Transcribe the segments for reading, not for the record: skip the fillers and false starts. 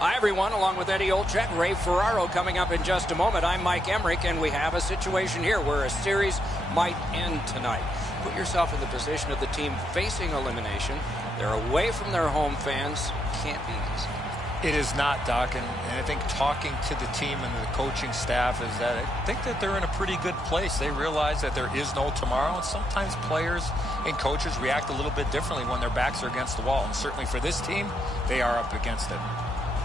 Hi, everyone. Along with Eddie Olczyk, Ray Ferraro coming up in just a moment. I'm Mike Emmerich, and we have a situation here where a series might end tonight. Put yourself in the position of the team facing elimination. They're away from their home fans. Can't be easy. It is not, Doc, and I think talking to the team and the coaching staff is that I think that they're in a pretty good place. They realize that there is no tomorrow, and sometimes players and coaches react a little bit differently when their backs are against the wall, and certainly for this team, they are up against it.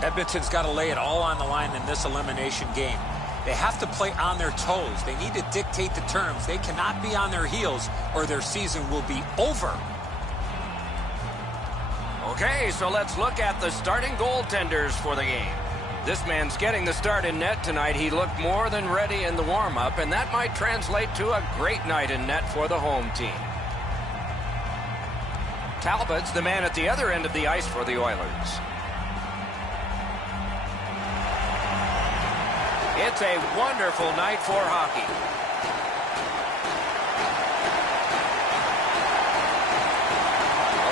Edmonton's got to lay it all on the line in this elimination game. They have to play on their toes. They need to dictate the terms. They cannot be on their heels or their season will be over. Okay, so let's look at the starting goaltenders for the game. This man's getting the start in net tonight. He looked more than ready in the warm-up, and that might translate to a great night in net for the home team. Talbot's the man at the other end of the ice for the Oilers. It's a wonderful night for hockey.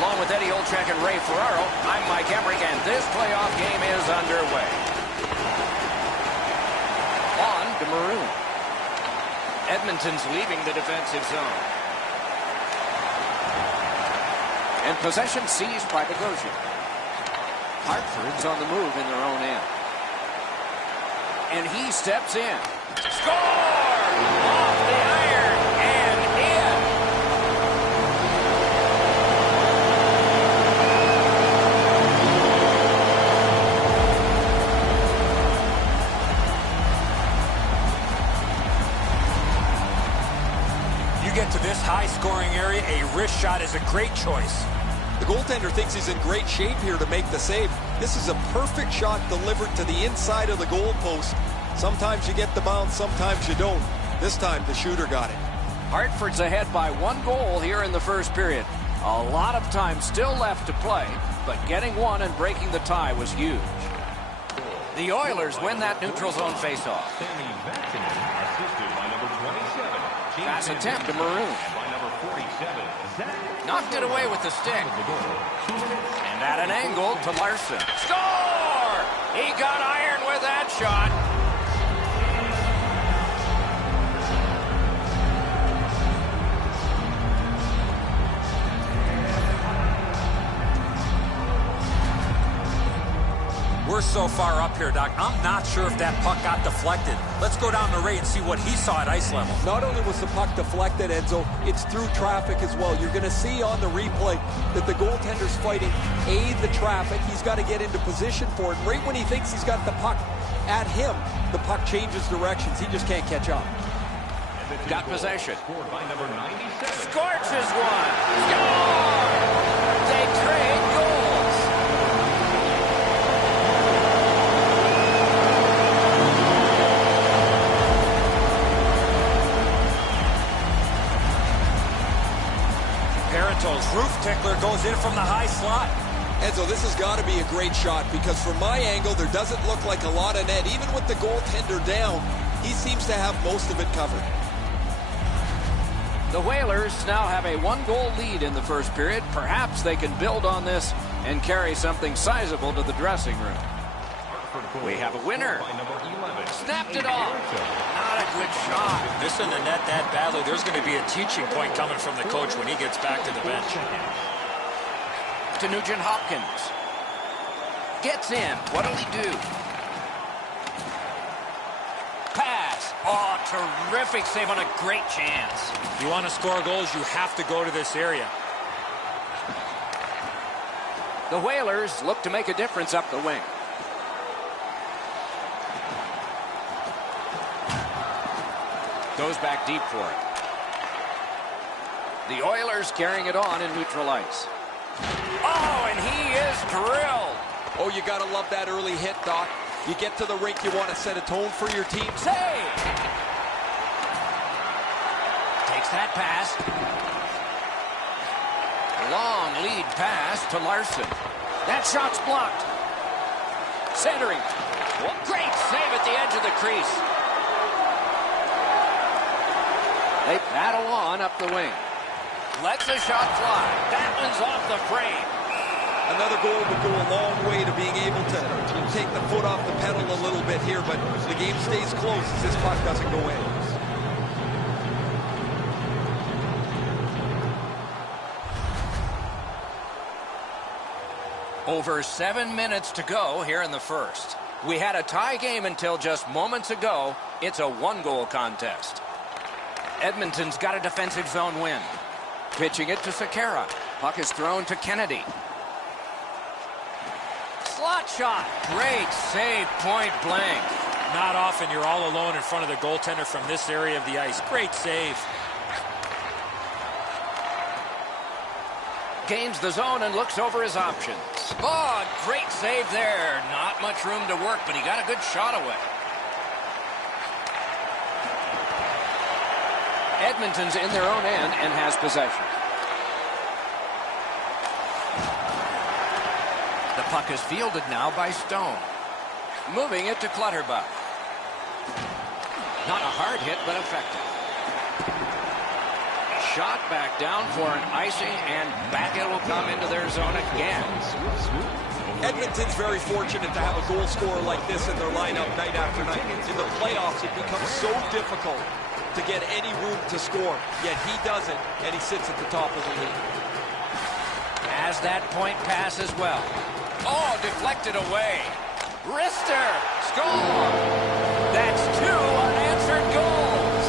Along with Eddie Olczyk and Ray Ferraro, I'm Mike Emmerich, and this playoff game is underway. On to Maroon. Edmonton's leaving the defensive zone. And possession seized by Bogosian. Hartford's on the move in their own end. And he steps in. Score! Off the iron and in. You get to this high-scoring area, a wrist shot is a great choice. The goaltender thinks he's in great shape here to make the save. This is a perfect shot delivered to the inside of the goal post. Sometimes you get the bounce, sometimes you don't. This time the shooter got it. Hartford's ahead by 1 goal here in the first period. A lot of time still left to play, but getting one and breaking the tie was huge. The Oilers win that neutral zone faceoff. Pass attempt to Maroon. Knocked it away with the stick. And at an angle to Larson. Score! He got iron with that shot. We're so far up here, Doc. I'm not sure if that puck got deflected. Let's go down to Ray and see what he saw at ice level. Not only was the puck deflected, Enzo, it's through traffic as well. You're going to see on the replay that the goaltender's fighting the traffic. He's got to get into position for it. Right when he thinks he's got the puck at him, the puck changes directions. He just can't catch up. Got possession. Scorches one. Score! They trade goals. Parento's roof tickler goes in from the high slot. Enzo, this has got to be a great shot because from my angle, there doesn't look like a lot of net. Even with the goaltender down, he seems to have most of it covered. The Whalers now have a 1-goal lead in the first period. Perhaps they can build on this and carry something sizable to the dressing room. We have a winner. Snapped it off. Not a good shot. Missing the net that badly, there's going to be a teaching point coming from the coach when he gets back to the bench. To Nugent Hopkins. Gets in. What'll he do? Pass. Oh, terrific save on a great chance. If you want to score goals, you have to go to this area. The Whalers look to make a difference up the wing. Goes back deep for it. The Oilers carrying it on in neutral ice. Oh, and he is drilled. Oh, you got to love that early hit, Doc. You get to the rink, you want to set a tone for your team. Save! Takes that pass. Long lead pass to Larson. That shot's blocked. Centering. Well, great save at the edge of the crease. They battle on up the wing. Lets the shot fly. That one's off the frame. Another goal would go a long way to being able to take the foot off the pedal a little bit here, but the game stays close as this puck doesn't go in. Over 7 minutes to go here in the first. We had a tie game until just moments ago. It's a one-goal contest. Edmonton's got a defensive zone win. Pitching it to Sekera. Puck is thrown to Kennedy. Slot shot. Great save, point blank. Not often you're all alone in front of the goaltender from this area of the ice. Great save. Gains the zone and looks over his options. Oh, great save there. Not much room to work, but he got a good shot away. Edmonton's in their own end and has possession. The puck is fielded now by Stone. Moving it to Clutterbuck. Not a hard hit, but effective. Shot back down for an icing, and back it will come into their zone again. Edmonton's very fortunate to have a goal scorer like this in their lineup night after night. In the playoffs, it becomes so difficult to get any room to score, yet he doesn't, and he sits at the top of the league. As that point pass as well. Oh, deflected away. Rister, score! That's 2 unanswered goals.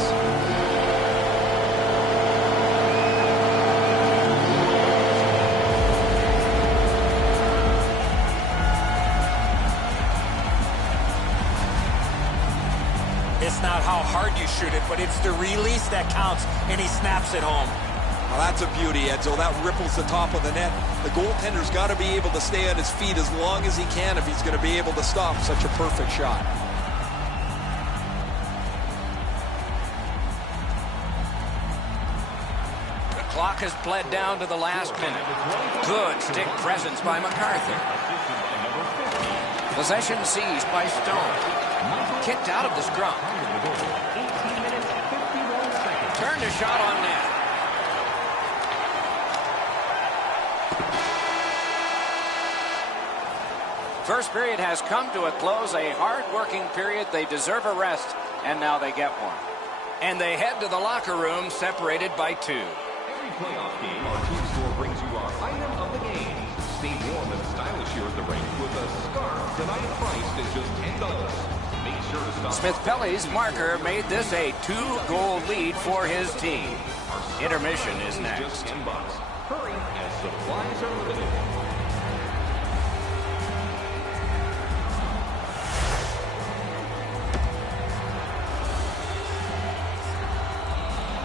It's not how hard you shoot it, but it's the release that counts, and he snaps it home. Well, that's a beauty, Edzo. That ripples the top of the net. The goaltender's got to be able to stay on his feet as long as he can if he's going to be able to stop such a perfect shot. The clock has bled down to the last minute. Good stick presence by MacArthur. Possession seized by Stone. Kicked out of the scrum. Turned a shot on net. First period has come to a close. A hard-working period. They deserve a rest, and now they get one. And they head to the locker room, separated by 2. Every playoff game, our team store brings you our item of the game. Stay warm and stylish here at the rink with a scarf tonight priced at just $10. Make sure to stop. Smith-Pelly's marker made this a 2-goal lead for his team. Intermission is next. Just $10. Hurry, as supplies are limited.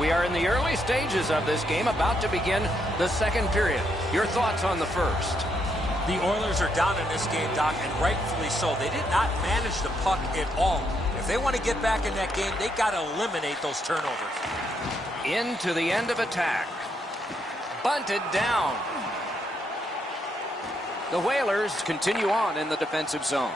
We are in the early stages of this game, about to begin the second period. Your thoughts on the first? The Oilers are down in this game, Doc, and rightfully so. They did not manage the puck at all. If they want to get back in that game, they got to eliminate those turnovers. Into the end of attack. Bunted down. The Whalers continue on in the defensive zone.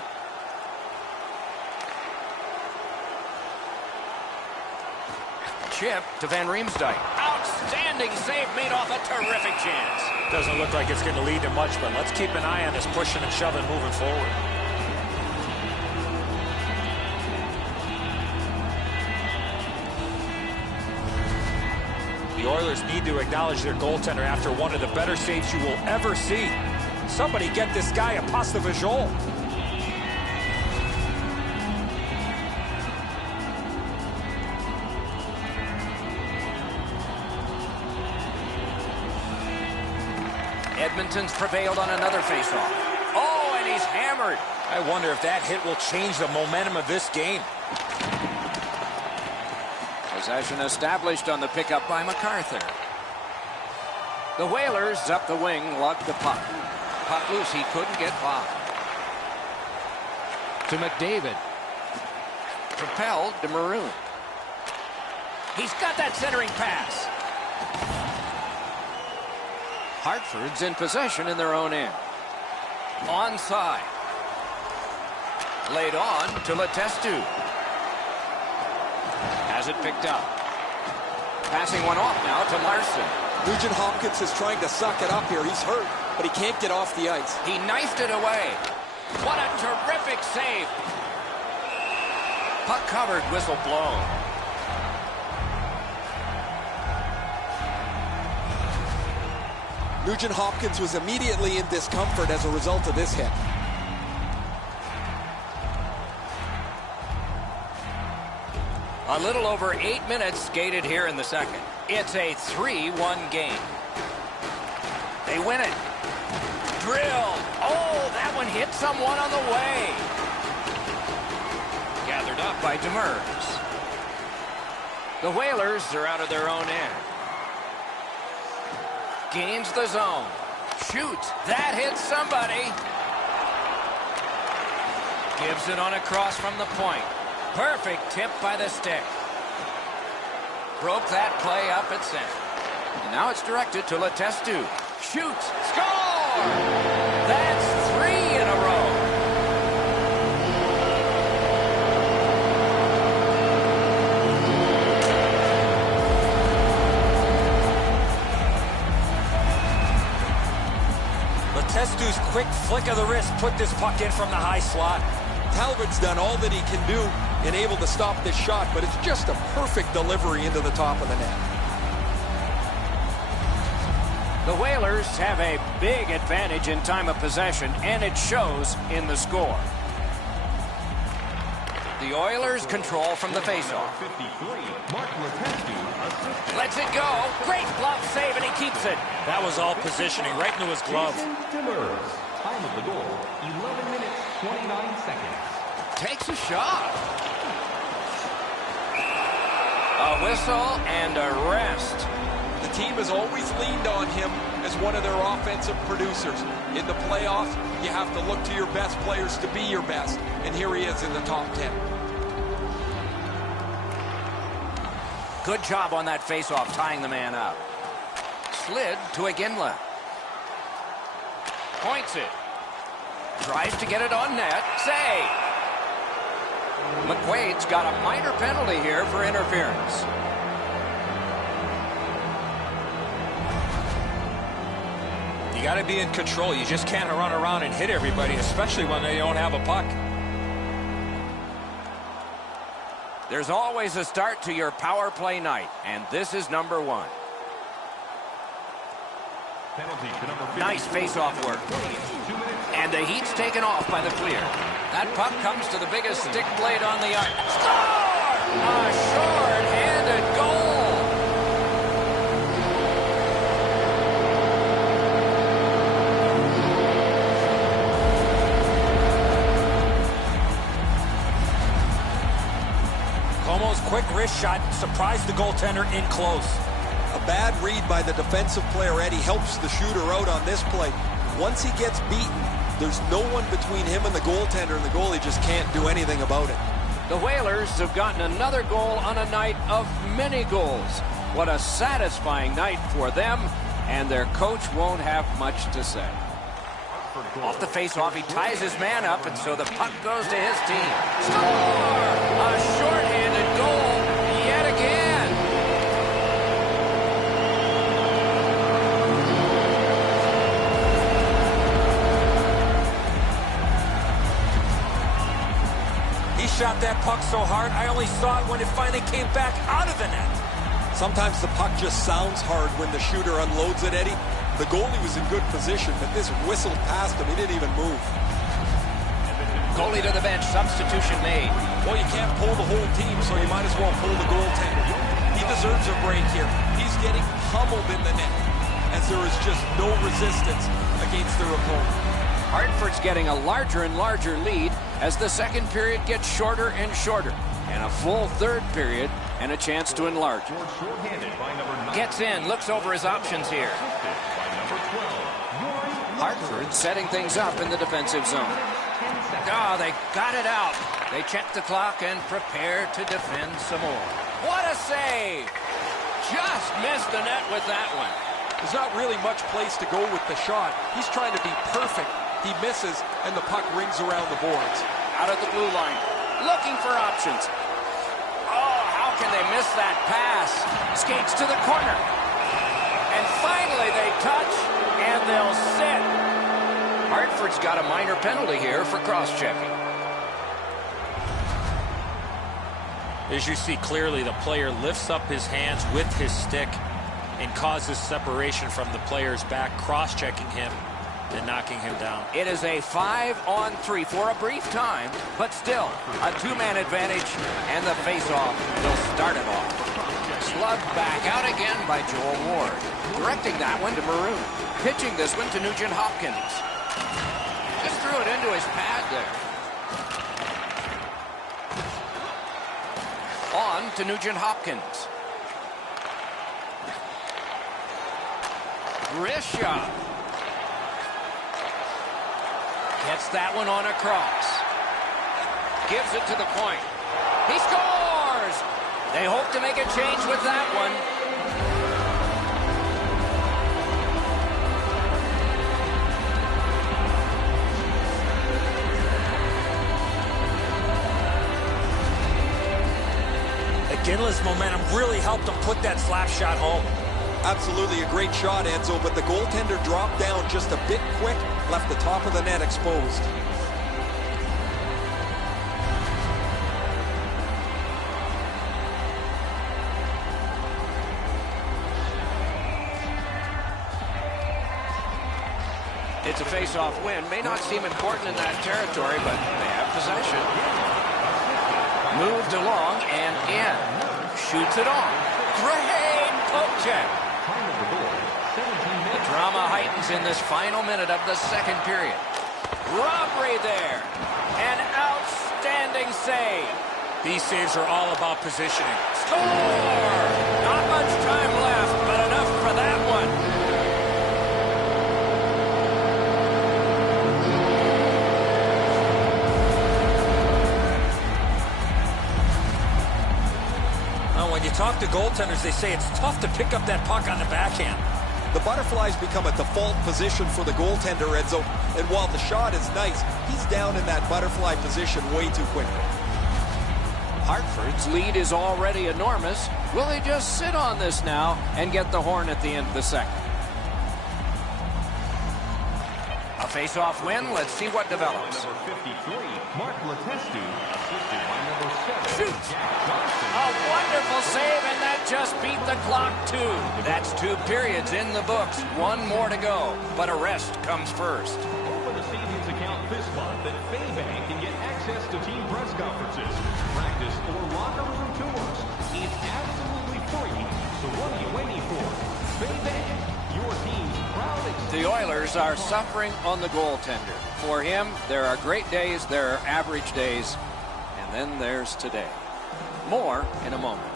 Chip to Van Riemsdyk. Outstanding save made off a terrific chance. Doesn't look like it's going to lead to much, but let's keep an eye on this pushing and shoving moving forward. The Oilers need to acknowledge their goaltender after one of the better saves you will ever see. Somebody get this guy a pasta visual. Edmonton's prevailed on another faceoff. Oh, and he's hammered. I wonder if that hit will change the momentum of this game. Possession established on the pickup by MacArthur. The Whalers up the wing, lugged the puck. Puck loose, he couldn't get by. To McDavid. Propelled to Maroon. He's got that centering pass. Hartford's in possession in their own end. Onside. Laid on to Letestu. Has it picked up. Passing one off now to Larson. Nugent Hopkins is trying to suck it up here. He's hurt. but he can't get off the ice. He knifed it away. What a terrific save. Puck covered, whistle blown. Nugent Hopkins was immediately in discomfort as a result of this hit. A little over 8 minutes skated here in the second. It's a 3-1 game. They win it. Drill. Oh, that one hit someone on the way. Gathered up by Demers. The Whalers are out of their own end. Gains the zone. Shoots. That hits somebody. Gives it on a cross from the point. Perfect tip by the stick. Broke that play up at center. And now it's directed to Letestu. Shoots. Score! That's 3 in a row. Letestu's quick flick of the wrist put this puck in from the high slot. Talbot's done all that he can do and able to stop this shot, but it's just a perfect delivery into the top of the net. The Whalers have a big advantage in time of possession, and it shows in the score. The Oilers control from the faceoff. Lets it go. Great glove save, and he keeps it. That was all positioning right into his glove. Time of the goal, 11 minutes, 29 seconds. Takes a shot. A whistle and a rest. The team has always leaned on him as one of their offensive producers. In the playoffs, you have to look to your best players to be your best. And here he is in the top 10. Good job on that faceoff, tying the man up. Slid to Iginla. Points it. Tries to get it on net. Save. McQuaid's got a minor penalty here for interference. You got to be in control. You just can't run around and hit everybody, especially when they don't have a puck. There's always a start to your power play night, and this is number 1. Nice face-off work. And the heat's taken off by the clear. That puck comes to the biggest stick blade on the ice. Score! A short-handed goal. Como's quick wrist shot surprised the goaltender in close. A bad read by the defensive player, Eddie, helps the shooter out on this play. Once he gets beaten, there's no one between him and the goaltender, and the goalie just can't do anything about it. The Whalers have gotten another goal on a night of many goals. What a satisfying night for them, and their coach won't have much to say. Off the face-off, he ties his man up, and so the puck goes to his team. Score! A short-handed goal yet again. He shot that puck so hard, I only saw it when it finally came back out of the net. Sometimes the puck just sounds hard when the shooter unloads it, Eddie. The goalie was in good position, but this whistled past him. He didn't even move. Goalie to the bench. Substitution made. Well, you can't pull the whole team, so you might as well pull the goaltender. He deserves a break here. He's getting pummeled in the net, as there is just no resistance against their opponent. Hartford's getting a larger and larger lead as the second period gets shorter and shorter. And a full third period and a chance to enlarge. Gets in, looks over his options here. Hartford setting things up in the defensive zone. Oh, they got it out. They check the clock and prepare to defend some more. What a save! Just missed the net with that one. There's not really much place to go with the shot. He's trying to be perfect. He misses, and the puck rings around the boards. Out of the blue line, looking for options. Oh, how can they miss that pass? Skates to the corner. And finally they touch, and they'll sit. Hartford's got a minor penalty here for cross-checking. As you see clearly, the player lifts up his hands with his stick and causes separation from the player's back, cross-checking him and knocking him down. It is a 5-on-3 for a brief time, but still a two-man advantage, and the face-off will start it off. Slugged back out again by Joel Ward. Directing that one to Maroon. Pitching this one to Nugent Hopkins. Just threw it into his pad there. On to Nugent Hopkins. Wrist shot. Gets that one on across. Gives it to the point. He scores! They hope to make a change with that one. McGinley's momentum really helped him put that slap shot home. Absolutely a great shot, Enzo, but the goaltender dropped down just a bit quick, left the top of the net exposed. It's a face-off win. May not seem important in that territory, but they have possession. Moved along and in. Shoots it on. Great poke check. The drama heightens in this final minute of the second period. Robbery there. An outstanding save. These saves are all about positioning. Score! Not much time left, but enough for that one. When you talk to goaltenders, they say it's tough to pick up that puck on the backhand. The butterflies become a default position for the goaltender, Enzo, and while the shot is nice, he's down in that butterfly position way too quickly. Hartford's lead is already enormous. Will they just sit on this now and get the horn at the end of the second? A face-off win. Let's see what develops. Number 53, Mark Letestu, assisted by number 7, Shoots. Jack Johnson. A wonderful save, and that just beat the clock too. That's 2 periods in the books. 1 more to go, but a rest comes first. Open a savings account this month at Faybank and get access to team press conferences, practice, or locker room tours. It's absolutely free, so what are you waiting for? Faybank, your team's proud. The Oilers are suffering on the goaltender. For him, there are great days, there are average days, and then there's today. More in a moment.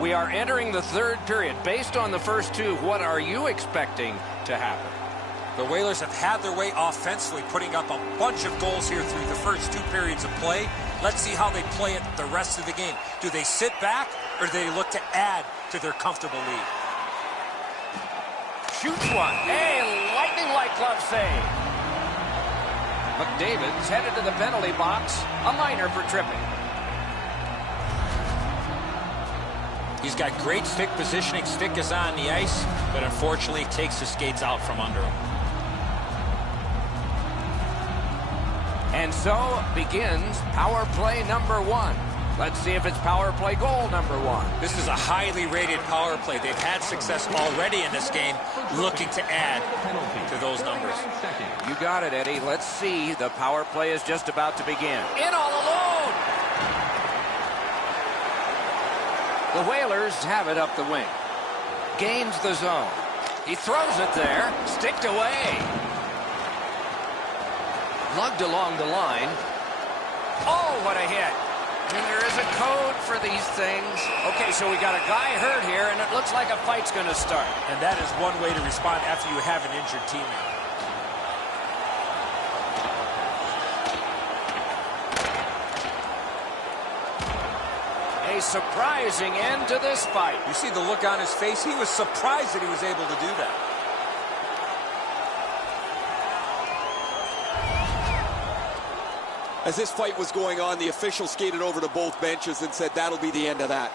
We are entering the third period. Based on the first two, what are you expecting to happen? The Whalers have had their way offensively, putting up a bunch of goals here through the first 2 periods of play. Let's see how they play it the rest of the game. Do they sit back, or do they look to add to their comfortable lead? Shoots one. A lightning-like glove save. McDavid's headed to the penalty box. A minor for tripping. He's got great stick positioning. Stick is on the ice, but unfortunately takes his skates out from under him. And so begins power play number 1. Let's see if it's power play goal number 1. This is a highly rated power play. They've had success already in this game, looking to add to those numbers. You got it, Eddie. Let's see. The power play is just about to begin. In all alone! The Whalers have it up the wing. Gains the zone. He throws it there. Sticked away. Lugged along the line. Oh, what a hit. And there is a code for these things. Okay, so we got a guy hurt here, and it looks like a fight's going to start. And that is one way to respond after you have an injured teammate. A surprising end to this fight. You see the look on his face? He was surprised that he was able to do that. As this fight was going on, the official skated over to both benches and said that'll be the end of that.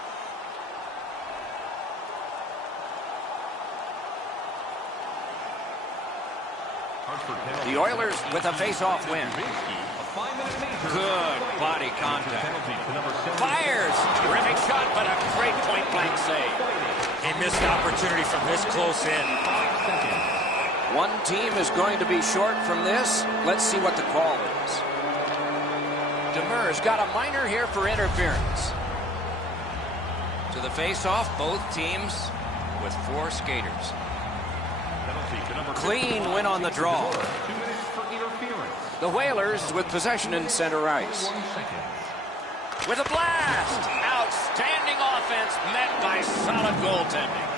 The Oilers with a face-off win. Good body contact. Fires. Terrific shot, but a great point-blank save. He missed the opportunity from this close in. One team is going to be short from this. Let's see what the call is. Demers got a minor here for interference. To the face-off, both teams with 4 skaters. Clean win on the draw. The Whalers with possession in center ice. With a blast! Outstanding offense met by solid goaltending.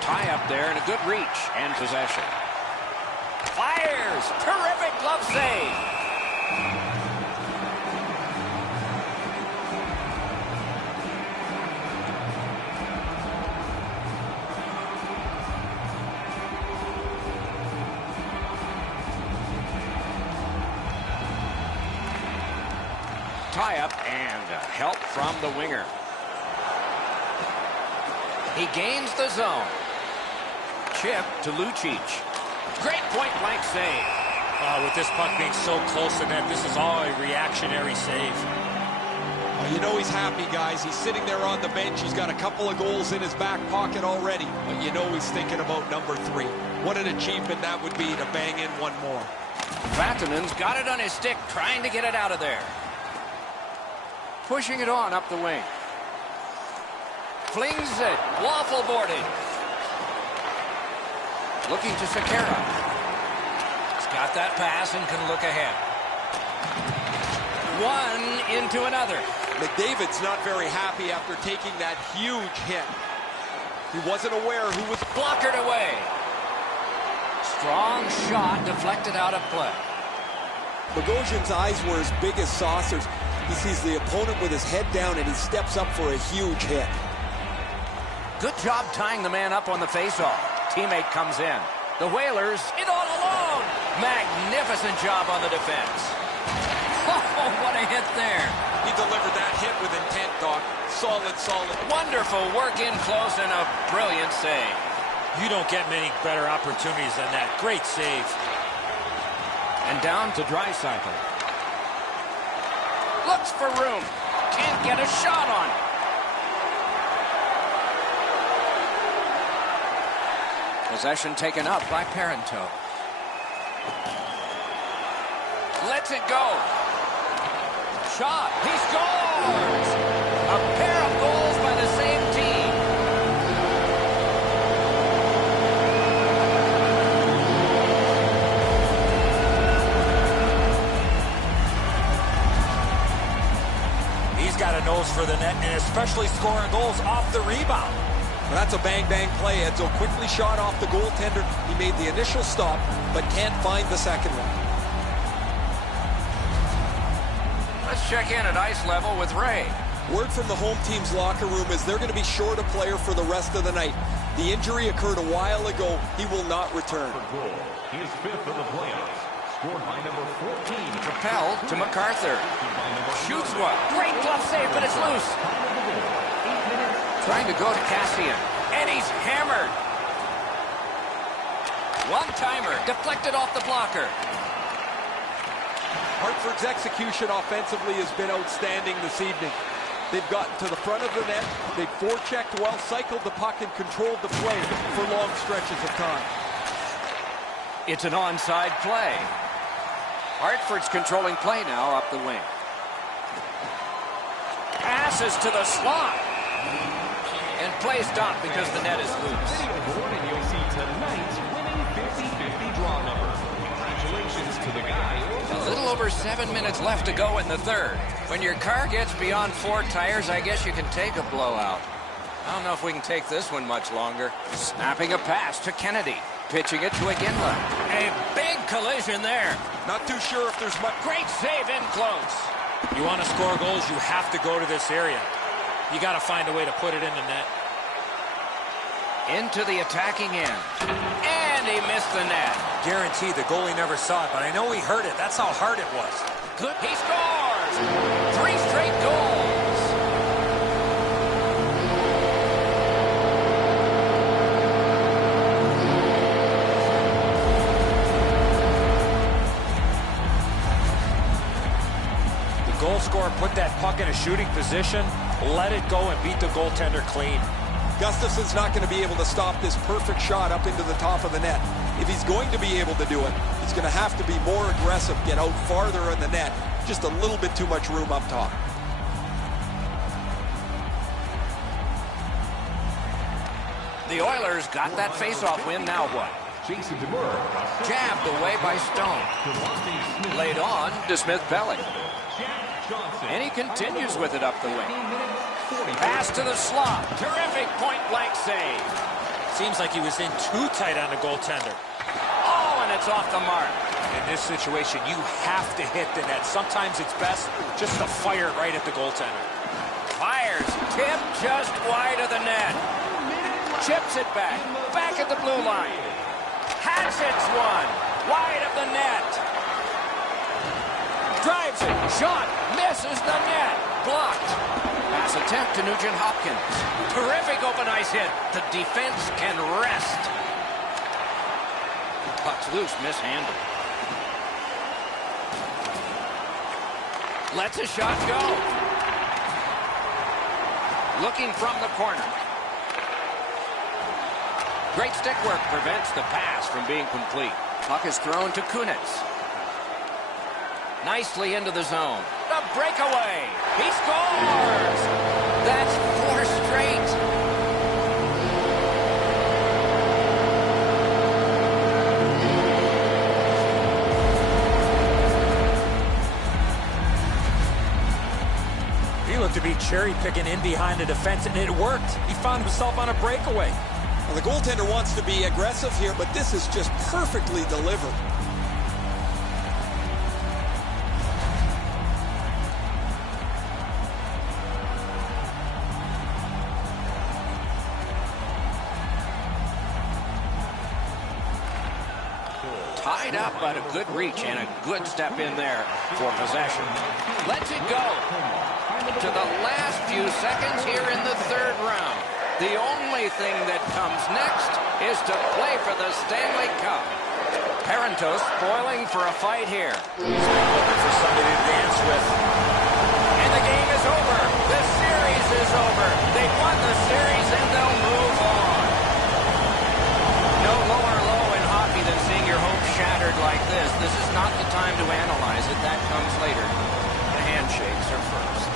Tie up there and a good reach and possession. Fires! Terrific glove save! Tie up and help from the winger. He gains the zone. Chip to Lucic. Great point-blank save. With this puck being so close to net, this is all a reactionary save. Well, you know he's happy, guys. He's sitting there on the bench. He's got a couple of goals in his back pocket already. But you know he's thinking about number 3. What an achievement that would be to bang in one more. Vatanen's got it on his stick, trying to get it out of there. Pushing it on up the wing. Flings it. Waffle boarding. Looking to Sekera. He's got that pass and can look ahead. One into another. McDavid's not very happy after taking that huge hit. He wasn't aware who was blockered away. Strong shot deflected out of play. Bogosian's eyes were as big as saucers. He sees the opponent with his head down and he steps up for a huge hit. Good job tying the man up on the faceoff. Teammate comes in. The Whalers in all alone. Magnificent job on the defense. Oh, what a hit there. He delivered that hit with intent, Doc. Solid, solid. Wonderful work in close and a brilliant save. You don't get many better opportunities than that. Great save. And down to Draisaitl. Looks for room. Can't get a shot on it. Possession taken up by Parento. Lets it go. Shot. He scores! A pair of goals by the same team. goes for the net, and especially scoring goals off the rebound. Well, that's a bang-bang play. Edzo quickly shot off the goaltender. He made the initial stop, but can't find the second one. Let's check in at ice level with Ray. Word from the home team's locker room is they're going to be short a player for the rest of the night. The injury occurred a while ago. He will not return. His fifth of the playoffs. Scored by number 14. Propelled to MacArthur. Shoots one. Great glove save, but it's loose. Trying to go to Cassian. And he's hammered. One-timer. Deflected off the blocker. Hartford's execution offensively has been outstanding this evening. They've gotten to the front of the net. They've forechecked well, cycled the puck, and controlled the play for long stretches of time. It's an onside play. Hartford's controlling play now up the wing. Passes to the slot. And play stopped because the net is loose. Video board, and you'll see tonight's winning 50-50 draw number. Congratulations to the guy. A little over 7 minutes left to go in the third. When your car gets beyond 4 tires, I guess you can take a blowout. I don't know if we can take this one much longer. Snapping a pass to Kennedy. Pitching it to Iginla. A big collision there. Not too sure if there's much. Great save in close. You want to score goals, you have to go to this area. You got to find a way to put it in the net. Into the attacking end. And he missed the net. Guaranteed the goalie never saw it, but I know he heard it. That's how hard it was. Good. He scores! 3 straight goals. The goal scorer put that puck in a shooting position, let it go, and beat the goaltender clean. Gustafson's not going to be able to stop this perfect shot up into the top of the net. If he's going to be able to do it, he's going to have to be more aggressive, get out farther in the net. Just a little bit too much room up top. The Oilers got that face-off win. Now what? Jason DeBoer. Jabbed away by Stone. Laid on to Smith-Pelly. And he continues with it up the wing. Pass to the slot. Terrific point-blank save. Seems like he was in too tight on the goaltender. Oh, and it's off the mark. In this situation, you have to hit the net. Sometimes it's best just to fire it right at the goaltender. Fires. Tip just wide of the net. Chips it back. Back at the blue line. Has it one. Wide of the net. Drives it. Shot. Misses the net. Blocked. Pass attempt to Nugent Hopkins. Terrific open ice hit. The defense can rest. Puck's loose. Mishandled. Lets a shot go. Looking from the corner. Great stick work prevents the pass from being complete. Puck is thrown to Kunitz. Nicely into the zone. The breakaway. He scores! That's 4 straight. He looked to be cherry-picking in behind the defense, and it worked. He found himself on a breakaway. Well, the goaltender wants to be aggressive here, but this is just perfectly delivered. Tied up, but a good reach and a good step in there for possession. Lets it go. To the last few seconds here in the third round. The only thing that comes next is to play for the Stanley Cup. Parentos spoiling for a fight here. He's been looking for somebody to dance with. And the game is over. The series is over. They won the series and they'll move on. No lower low in hockey than seeing your hopes shattered like this. This is not the time to analyze it. That comes later. The handshakes are first.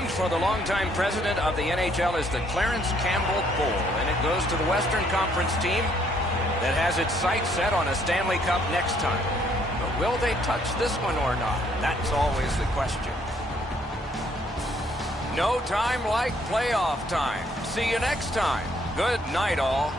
named for the longtime president of the NHL is the Clarence Campbell Bowl, and it goes to the Western Conference team that has its sights set on a Stanley Cup next time. But will they touch this one or not? That's always the question. No time like playoff time. See you next time. Good night, all.